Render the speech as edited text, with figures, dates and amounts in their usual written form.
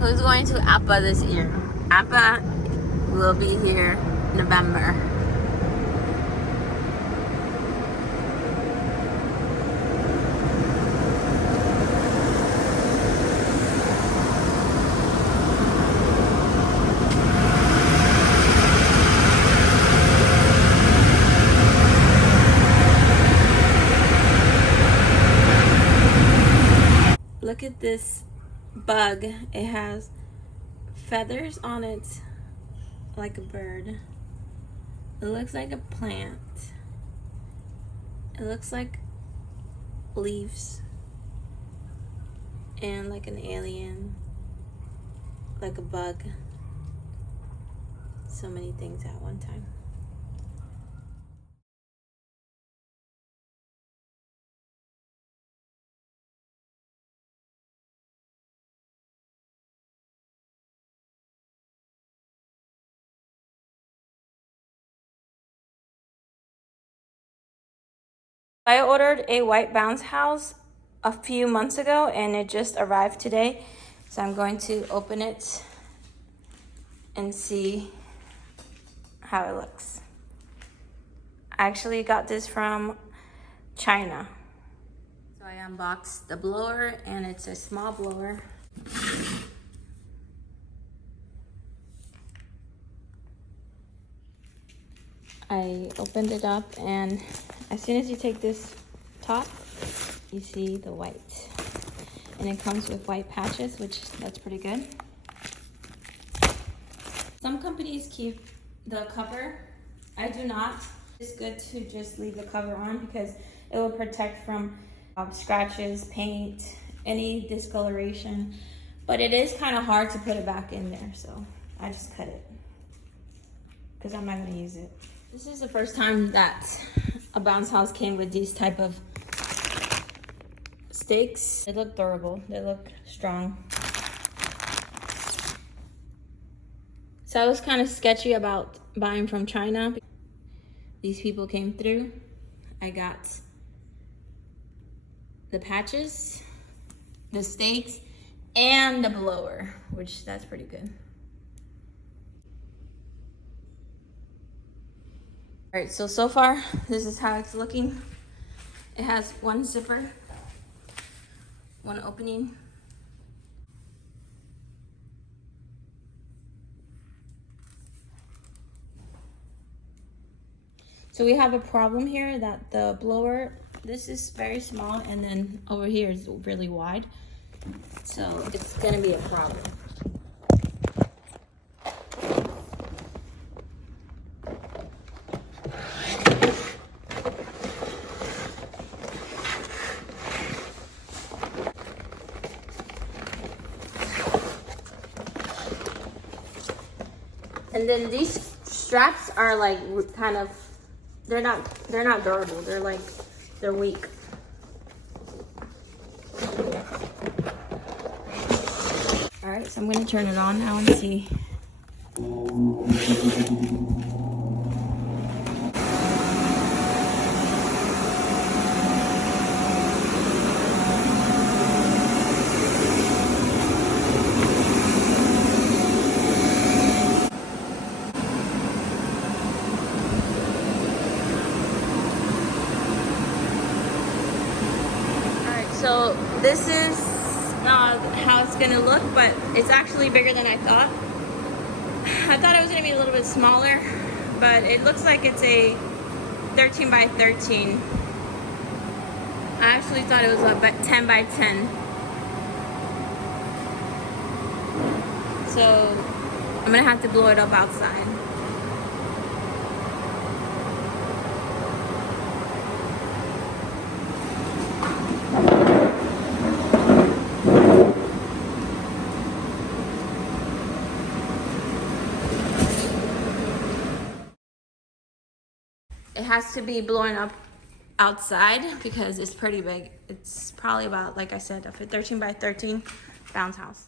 Who's going to Appa this year? Appa will be here November. Look at this bug. It has feathers on it like a bird. It looks like a plant. It looks like leaves and like an alien, like a bug. So many things at one time. I ordered a white bounce house a few months ago and it just arrived today. So I'm going to open it and see how it looks. I actually got this from China. So I unboxed the blower and it's a small blower. I opened it up and as soon as you take this top, you see the white. And it comes with white patches, which that's pretty good. Some companies keep the cover. I do not. It's good to just leave the cover on because it will protect from scratches, paint, any discoloration. But it is kind of hard to put it back in there, so I just cut it because I'm not gonna use it. This is the first time that a bounce house came with these type of stakes. They look durable, they look strong. So I was kind of sketchy about buying from China. These people came through. I got the patches, the stakes, and the blower, which that's pretty good. All right, so far, this is how it's looking. It has one zipper, one opening. So we have a problem here that the blower, this is very small and then over here is really wide. So it's gonna be a problem. And then these straps are like kind of, they're not durable. They're weak. All right, so I'm gonna turn it on now and see. gonna look, but it's actually bigger than I thought. I thought it was gonna be a little bit smaller, but it looks like it's a 13 by 13. I actually thought it was a 10 by 10. So I'm gonna have to blow it up outside. It has to be blowing up outside because it's pretty big. It's probably about, like I said, a 13 by 13 bounce house.